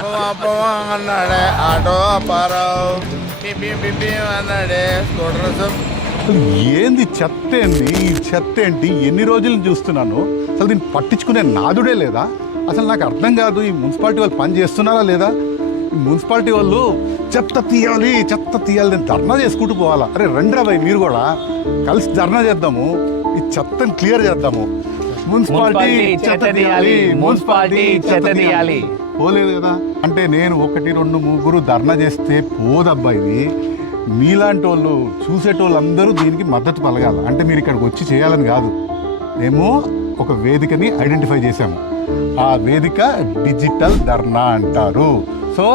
అన్నాడే ఆటో అప్పారావు, అన్నాడే స్కూటర్. ఏంది చెత్త ఏంది, ఈ చెత్త ఏంటి? ఎన్ని రోజులు చూస్తున్నాను, అసలు దీన్ని పట్టించుకునే నాదుడే లేదా? అసలు నాకు అర్థం కాదు, ఈ మున్సిపాలిటీ వాళ్ళు పని చేస్తున్నారా లేదా? ఈ మున్సిపాలిటీ వాళ్ళు చెత్త తీయాలి నేను ధర్నా చేసుకుంటూ పోవాలా? అరే రండిరా భయ్, మీరు కూడా కలిసి ధర్నా చేద్దాము, ఈ చెత్తని క్లియర్ చేద్దాము. మున్సిపాలిటీ చెత్త తీయాలి, మున్సిపాలిటీ చెత్త తీయాలి. పోలేదు కదా అంటే నేను 1, 2, 3 ధర్నా చేస్తే పోదబ్బా. ఇది మీలాంటి వాళ్ళు చూసేటోళ్ళందరూ దీనికి మద్దతు పలగాల. అంటే మీరు ఇక్కడికి వచ్చి చేయాలని కాదు, మేము ఒక వేదికని ఐడెంటిఫై చేశాము. ఆ వేదిక డిజిటల్ ధర్నా అంటారు. సో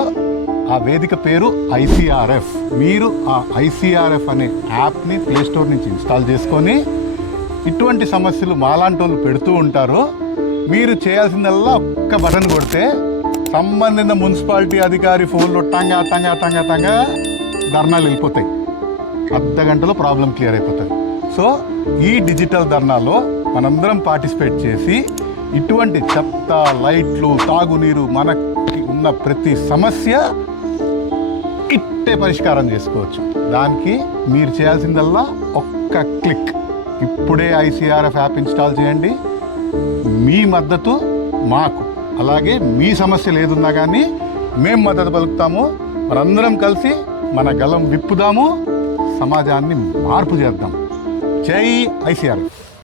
ఆ వేదిక పేరు ICRF. మీరు ఆ ICRF అనే యాప్ని ప్లేస్టోర్ నుంచి ఇన్స్టాల్ చేసుకొని ఇటువంటి సమస్యలు మాలాంటి వాళ్ళు పెడుతూ ఉంటారు. మీరు చేయాల్సిందల్లా ఒక్క బటన్ కొడితే సంబంధిత మున్సిపాలిటీ అధికారి ఫోన్లో టంగా ధర్నాలు వెళ్ళిపోతాయి. అర్ధగంటలో ప్రాబ్లం క్లియర్ అయిపోతుంది. సో ఈ డిజిటల్ ధర్నాలో మనందరం పార్టిసిపేట్ చేసి ఇటువంటి చెత్త, లైట్లు, తాగునీరు, మనకి ఉన్న ప్రతి సమస్య ఇట్టే పరిష్కారం చేసుకోవచ్చు. దానికి మీరు చేయాల్సిందల్లా ఒక్క క్లిక్. ఇప్పుడే ICRF యాప్ ఇన్స్టాల్ చేయండి. మీ మద్దతు మాకు, అలాగే మీ సమస్యలు ఏదున్నా కానీ మేము మద్దతు పలుకుతాము. మనందరం కలిసి మన గలం విప్పుదాము, సమాజాన్ని మార్పు చేద్దాం. జై ICRF.